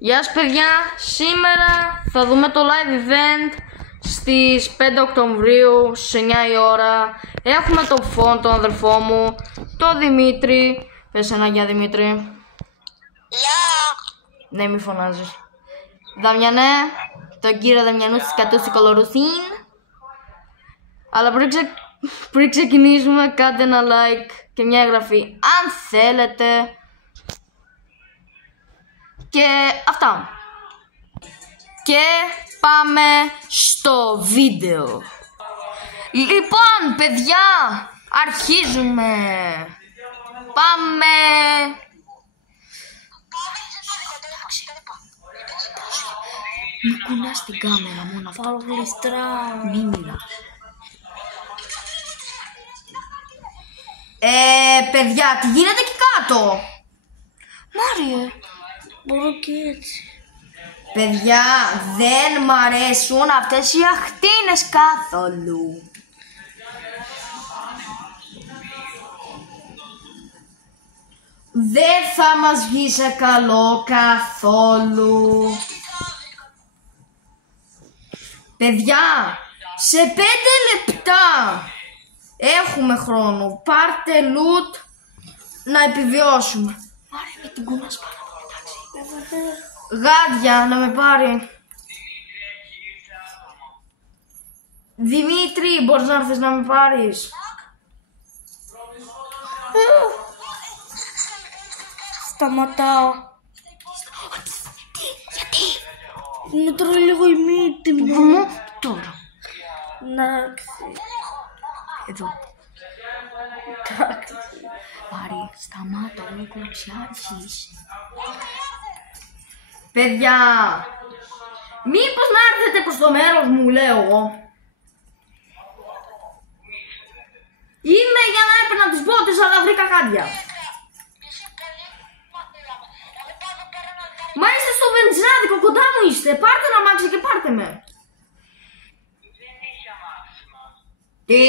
Γεια σας παιδιά, σήμερα θα δούμε το live event στις 5 Οκτωβρίου στις 9 η ώρα. Έχουμε τον Φων, τον αδερφό μου, τον Δημήτρη. Πες ένα γεια Δημήτρη. Γεια. Ναι, μη φωνάζεις. Δαμιανέ, τον κύριο Δαμιανού στις κατούσεις κολορουθίν. Αλλά πριν ξεκινήσουμε κάντε ένα like και μια εγγραφή αν θέλετε. Και αυτά. Και πάμε στο βίντεο. Λοιπόν παιδιά, αρχίζουμε. Πάμε. Μη κουνάς την κάμερα μόνο αυτό. Πάρω γλιστρά. Μη μιλάς. Παιδιά, τι γίνεται εκεί κάτω? Μάριε, μπορώ και έτσι. Παιδιά, δεν μ' αρέσουν αυτές οι αχτίνες καθόλου. Δεν θα μας βγει σε καλό καθόλου. Παιδιά, σε 5 λεπτά έχουμε χρόνο. Πάρτε loot να επιβιώσουμε. Μάριε, με την κουνάς πάρα πολύ, εντάξει. Γάντια να με πάρει. Δημήτρη, μπορείς να έρθεις να με πάρεις? Σταματάω. Γιατί? Με τρώει λίγο η μύτη μου. Τώρα. Εντάξει. Εδώ. Εντάξει. Πάρει, σταμάτα, μην κολλαψιάζεις. Παιδιά, μήπως να έρθετε προς το μέρος μου, λέω εγώ. Είμαι για να έπαιρνα τις μπότες, αλλά βρήκα γάντια. Μα είστε στο βενζινάδικο, κοντά μου είστε. Πάρτε ένα αμάξι και πάρτε με. Τι?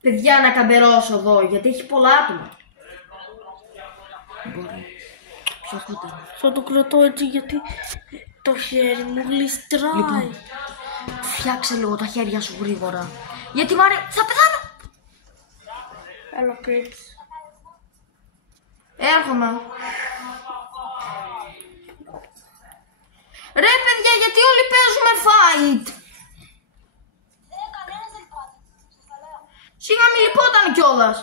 Παιδιά, να καμπερώσω εδώ, γιατί έχει πολλά άτομα. Πιο κοντά. Θα το κρατώ έτσι γιατί το χέρι μου γλιστράει. Λοιπόν, φτιάξε λίγο τα χέρια σου γρήγορα. Γιατί Μάρια, θα πεθάνω. Έλα και έτσι. Έρχομαι. Ρε παιδιά, γιατί όλοι παίζουμε fight? Σιγά μη λιπόταν κιόλας.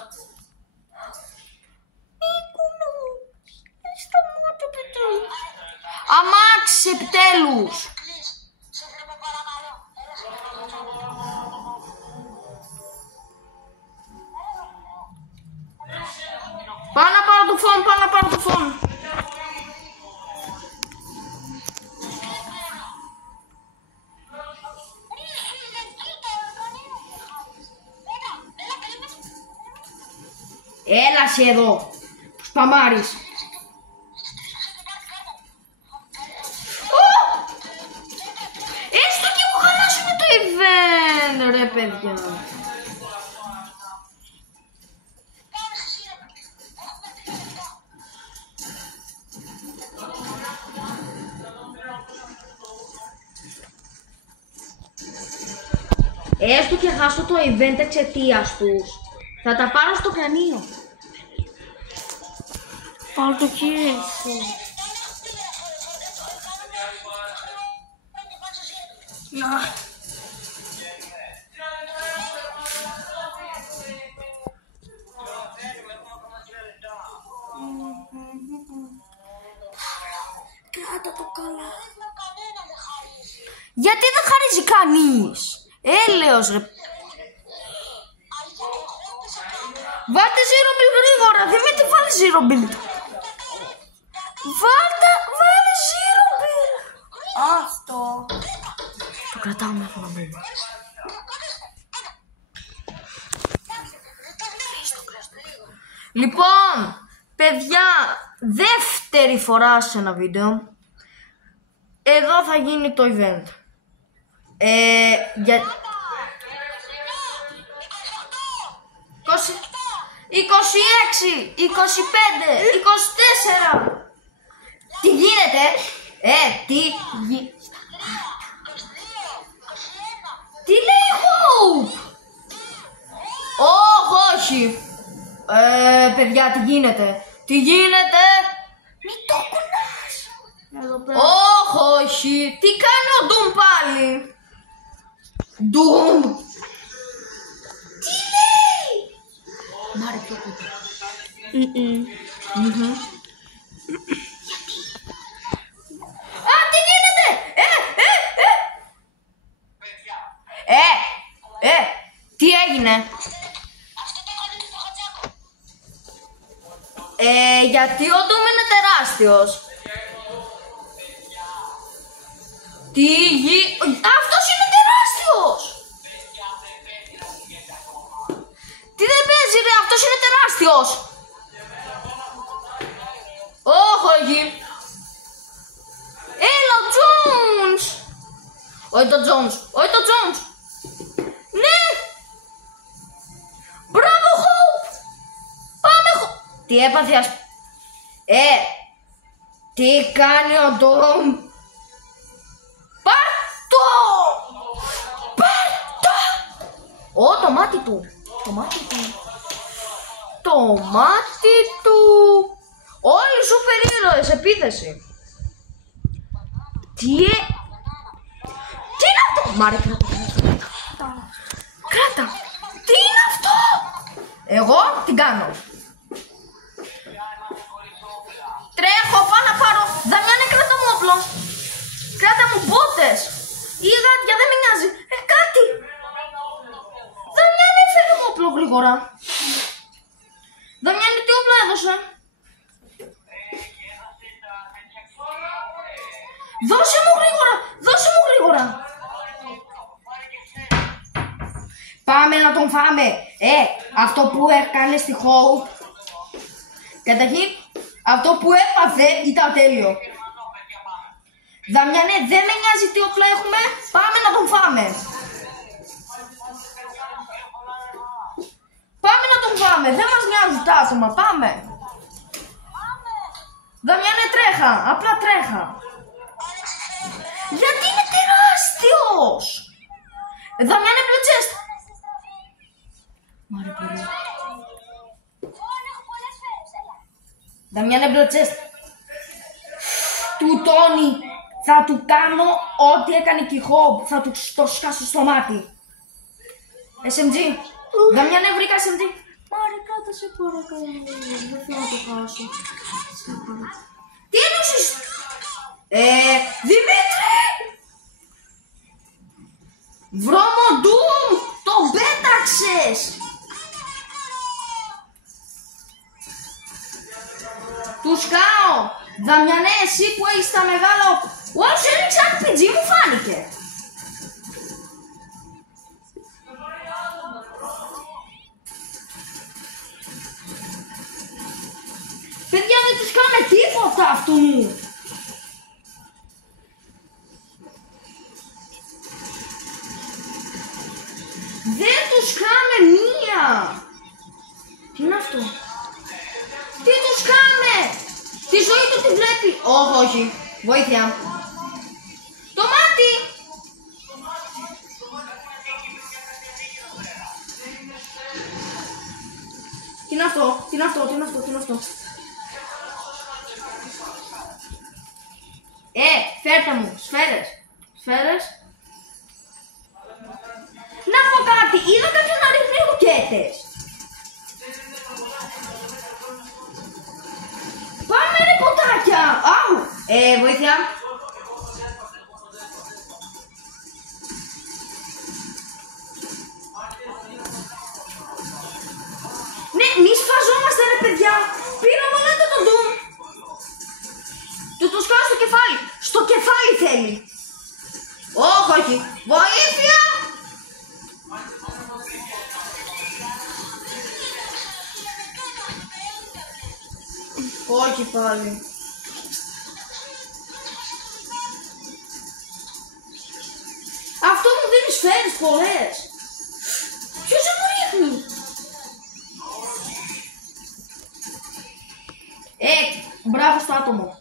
Αμάξι επιτέλους. Πάω να πάρω το φων, πάω να πάρω το φων. Έλα σε εδώ, σπαμάρεις. Έστω και μου χαλάσουνε το event, ρε παιδιά. Έστω και χάσω το event εξαιτίας τους. Θα τα πάρω στο κρανίο. Πάρω το και έτσι. Να. Κράτα το καλά. Γιατί δεν χαρίζει κανείς? Έλεος ρε. Βάλτε zero build γρήγορα. Δημήτρη, βάλει zero build. Βάλε zero build. Άστο. Το κρατάω μέχρι να μπει. Λοιπόν, παιδιά, δεύτερη φορά σε ένα βίντεο. Εδώ θα γίνει το event. 26, 25, 24. Τι γίνεται? Τι λέει η Hope? Όχι. Παιδιά, τι γίνεται? Τι γίνεται? Μην το κουνάς. Όχι. Τι κάνει ο Doom πάλι? Doom. Τι λέει? Μάρε πιο κοντά. Τι γίνεται? Τι έγινε? Γιατί ο Doom είναι τεράστιος. Αυτός είναι τεράστιος. Τι δεν παίζει ρε, αυτός είναι τεράστιος. Όχι. Έλα ο Jones. Όχι το Jones. Ναι. Μπράβο Hope. Πάμε Τι έπαθε τι κάνει ο Doom? Πάρτο. Το μάτι του. Όλοι οι σούπερ ήρωες, επίθεση. Τι είναι αυτό? Μάρε, κράτα. Τι είναι αυτό? Εγώ την κάνω. Τρέχω, πάω να πάρω. Δαμιάνε, κράτα μου όπλο. Κράτα μου μπότες. Ή γάτια, δεν με νοιάζει. Κάτι. Δαμιάνε, φέρε μου όπλο γρήγορα. Δαμιάνε, τι όπλο έδωσε? Δώσε μου γρήγορα. Πάμε να τον φάμε. Αυτό που έκανε στη Hope. Καταρχήν, αυτό που έπαθε ήταν τέλειο. Δαμιανέ, δεν με νοιάζει τι όπλα έχουμε. Πάμε να τον φάμε. Δεν μας νοιάζουν τα άτομα. Πάμε. Δαμιανέ, τρέχα. Απλά τρέχα. Γιατί είναι τεράστιος. Δαμιανέ, πλουτσές. Μ' άρε πολύ. Δαμιανέ, πλουτσές. Του Τόνι. Θα του κάνω ό,τι έκανε και η Hope. Θα του το σκάσω στο μάτι. SMG. Δαμιανέ, βρήκα SMG. Μάρε, κράτα σε παρακαλώ. Δεν θέλω να το χάσω. Τι ένωσες? Δημήτρη! Βρώμο Doom! Τον πέταξες! Του σκάω! Δαμιανέ, εσύ που έχεις τα μεγάλα... Όσο έριξε RPG μου φάνηκε! Παιδιά, δεν τους κάνε τίποτα αυτού μου! Δεν τους κάνε μία! Τι είναι αυτό? Τι τους κάνε? Τη ζωή του τη βλέπει! Όχι, βοήθεια! Το μάτι! Τι είναι αυτό? Φέρτε μου, σφαίρες. Να πω κάτι, είδα κάποιον να ρίχνει ρουκέτες. Πάμε ρε ποτάκια. Άου, βοήθεια. Ναι, μη σφαζόμαστε ρε παιδιά. Πήραμε όλα τον Doom. Του το σκάω στο κεφάλι. Στο κεφάλι θέλει. Όχι. Βοήθεια. Όχι πάλι. Αυτό μου δίνει σφαίρες πολλές. Ποιος δεν μου ρίχνει? Μπράβο στο άτομο.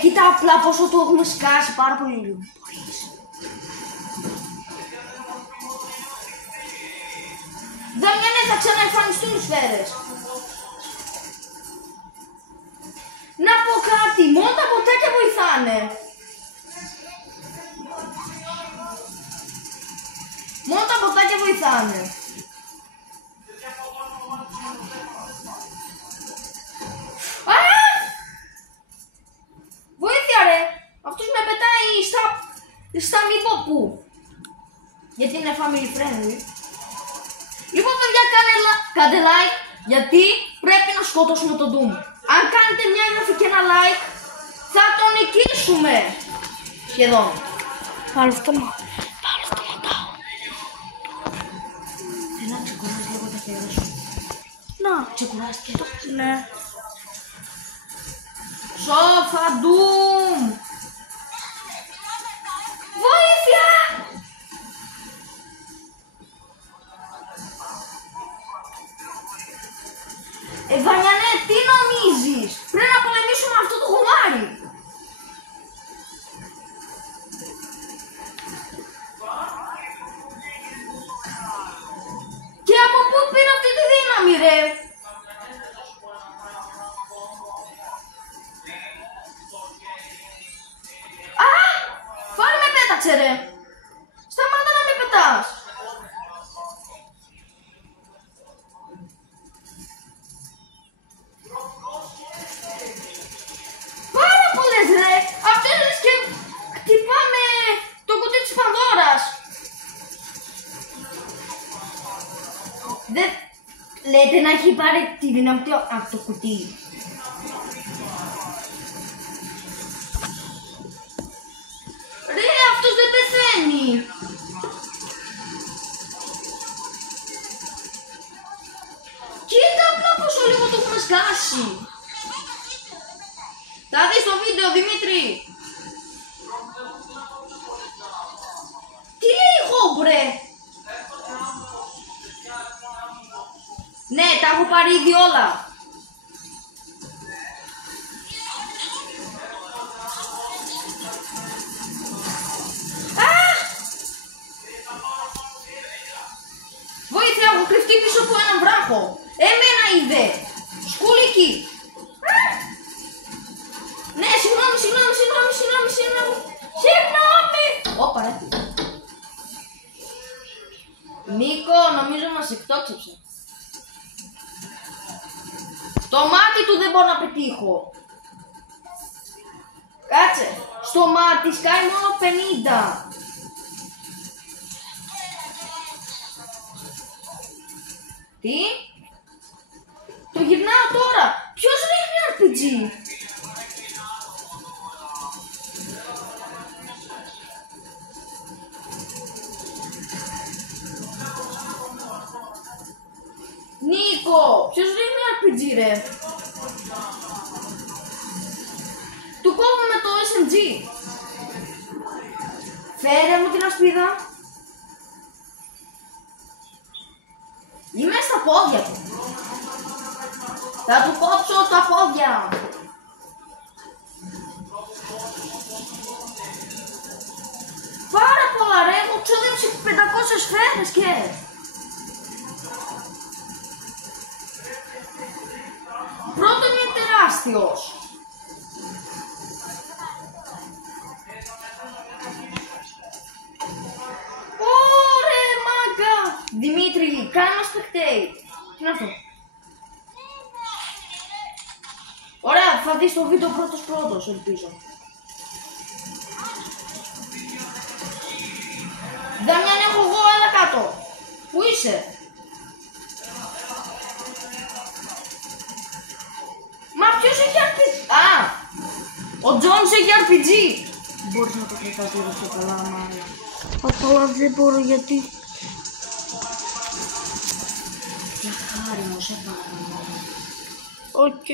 Κοίτα απλά πόσο το έχουμε σκάσει, πάρα πολύ λίγο. Δαμιανέ, θα ξαναεμφανιστούν οι σφαίρες. Να πω κάτι, μόνο τα ποτάκια βοηθάνε. Μόνο τα ποτάκια βοηθάνε. Βοήθεια ρε! Αυτός με πετάει στα μη πω πού. Γιατί είναι family friendly. Λοιπόν παιδιά, κάντε like, γιατί πρέπει να σκοτώσουμε τον Doom. Αν κάνετε μια εγγραφή και ένα like, θα τον νικήσουμε. Σχεδόν. Πάρε αυτό μου. Θέλω να ξεκουράσει λίγο τα χέρια σου. Να. Ξεκουράστηκε. Ναι. Σόφα Doom! Βοήθεια! Βανιανέ, τι νομίζεις? Πρέπει να πολεμήσουμε αυτό το γομάρι. Και από πού πήρε αυτή τη δύναμη ρε? Ρε. Σταμάτα να με πετάς. Πάρα πολλές ρε. Αυτές λες και χτυπάμε το κουτί της Πανδώρας. Δεν λέτε να έχει πάρει τη δύναμη από το κουτί. Αυτός δεν πεθαίνει. Κοίτα απλά πόσο λίγο το έχουμε σκάσει. Θα δεις το βίντεο Δημήτρη. Τι λέει εγώ μπρε? Ναι, τα έχω πάρει ήδη όλα. Βοήθεια, έχω κρυφτεί πίσω από έναν βράχο. Εμένα είδε. Σκουλίκι. Ναι, συγγνώμη. Όπα ρε. Νίκο, νομίζω μας εκτόξεψε. Το μάτι του δεν μπορώ να πετύχω. Κάτσε. Στο μάτι σκάει μόνο 50. Τι? Το γυρνάω τώρα. Ποιος ρίχνει RPG? Νίκο, ποιος ρίχνει RPG ρε? Του κόβουμε το SMG. Φέρε μου την ασπίδα. Είμαι στα πόδια του. Θα του κόψω τα πόδια. Πάρα πολλά ρε, έχω ξοδέψει 500 σφαίρες και. Πρώτον είναι τεράστιος. Ωραία μάγκα. Δημήτρη, κάνε μας spectate. Τι είναι αυτό? Ωραία, θα δεις το βίντεο πρώτος, ελπίζω. Δαμιάν, έχω εγώ, έλα κάτω. Πού είσαι? Μα ποιος έχει RPG? Α! Ο Τζόνς έχει RPG! Μπορείς να το κρατάς λίγο πιο καλά, Μάρια. Αλλά δεν μπορώ γιατί... Για χάρη μου, σε παρακαλώ. Οκ.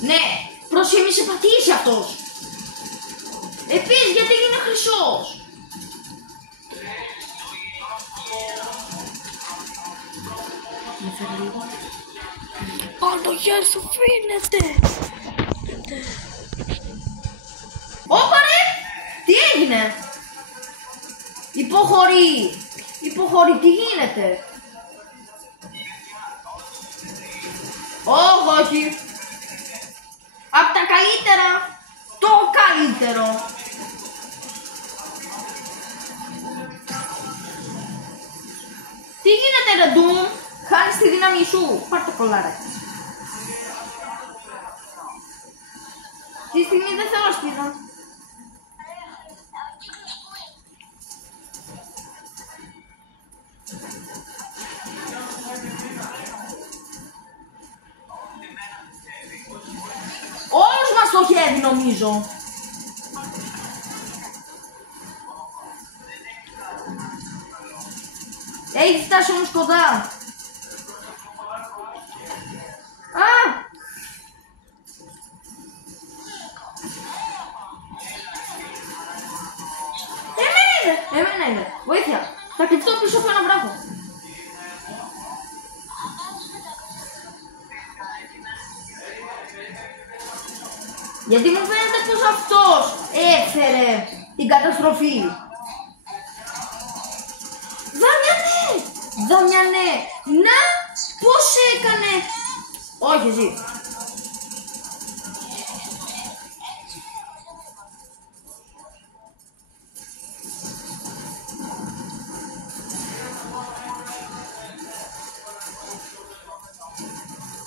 Ναι, πρόσεχε μη σε πατήσει αυτός. Επίσης, γιατί είναι χρυσός. λίγο. Ω, το χέρι σου φαίνεται. Όπα ρε! Τι έγινε? Υποχωρεί! Υποχωρεί, τι γίνεται? Όχι! Απ' τα καλύτερα! Το καλύτερο! Τι γίνεται ρε Doom? Χάνεις τη δύναμη σου! Πάρ' το κολλάρακι. Τη στιγμή δεν θέλω σπίδα. Όλος μας στοχεύει νομίζω. Έχει φτάσει όμως κοντά. Α! Εμένα είναι. Βοήθεια. Θα κρυφτώ πίσω από ένα βράχο. Γιατί μου φαίνεται πως αυτός έφερε την καταστροφή. Δαμιανέ, να πως έκανε. Όχι εσύ.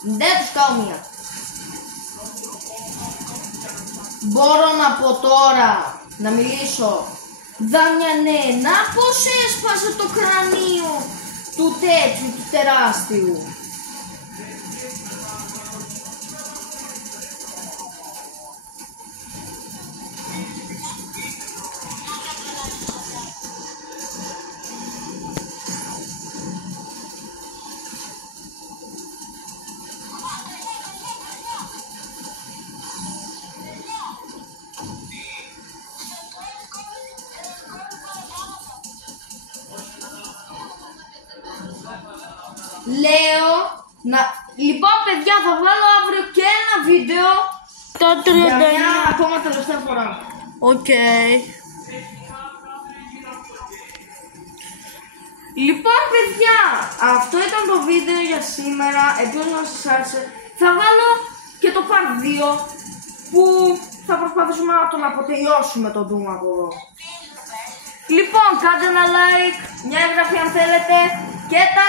Δεν τους κάω μία. Μπορώ να πω τώρα, να μιλήσω. Δαμιανέ, να πως έσπασε το κρανίο του τέτοιου, του τεράστιου. Λέω να... Λοιπόν παιδιά, θα βγάλω αύριο και ένα βίντεο για μια ακόμα τελευταία φορά. Οκ. Λοιπόν παιδιά, αυτό ήταν το βίντεο για σήμερα. Ελπίζω να σας άρεσε. Θα βγάλω και το part 2 που θα προσπαθήσουμε να τον αποτελειώσουμε τον Doom από εδώ. Λοιπόν, κάντε ένα like, μια εγγραφή αν θέλετε και τα